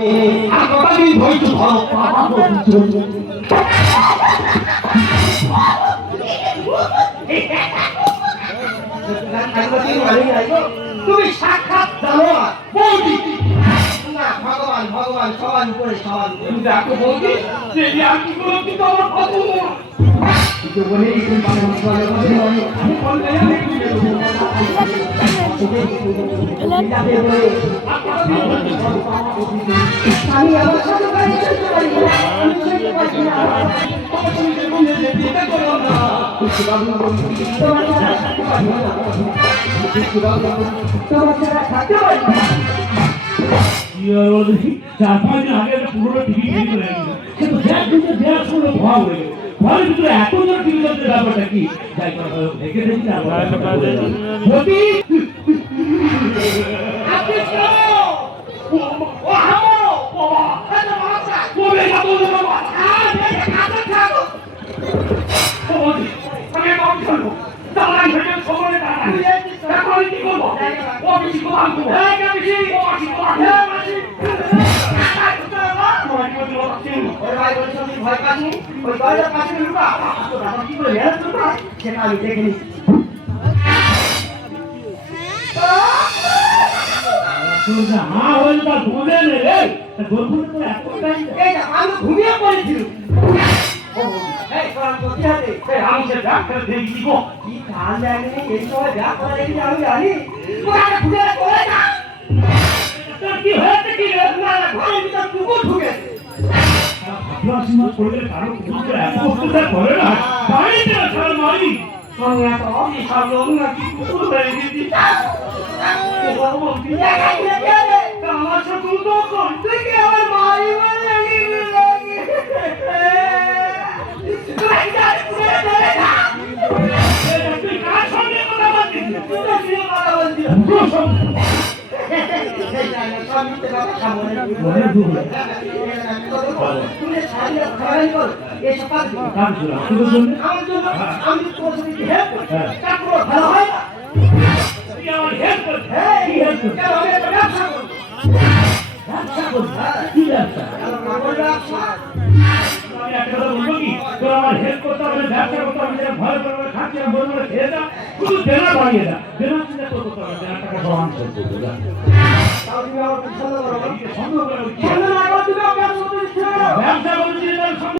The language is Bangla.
আর কতদিন ধৈর্য ধরো তুমি সাক্ষাৎ জানো বৌদি না ভগবান ভগবান সবার উপরে সবার দেখো বৌদি যে আর কি করো কিন্তু আমার পছন্দ না কিন্তু বলে তুমি মানুষ বলে আমি বলতে আমি আমার সাথে পারি চার পাঁচ দিন আগে পুরোনো টিভি কিনে লাগিয়েছে কিন্তু দেখ শুনে ভাব হয়ে গেল ঘরের ভিতরে এত জন টিভি চলছে ব্যাপারটা কি যাই করা দেখে দেখি ভয় পাচ্ছি ওই দরজার পাশে লুকা কি করে সেটা আমি দেখে নিচ্ছি আমি ঘুমিয়ে পড়েছিল কি ধান দেখেনি এই সময় ব্যাগ করা দেখি আমি জানি কি হয়েছে কি ঘরের ভিতর কুকুর ঢুকেছে আমি এত অবিশ্বাস নাকি কুকুর হয়ে গেছি আমার সকল তখন থেকে আমার মারি ভালো হয় ব্যবসা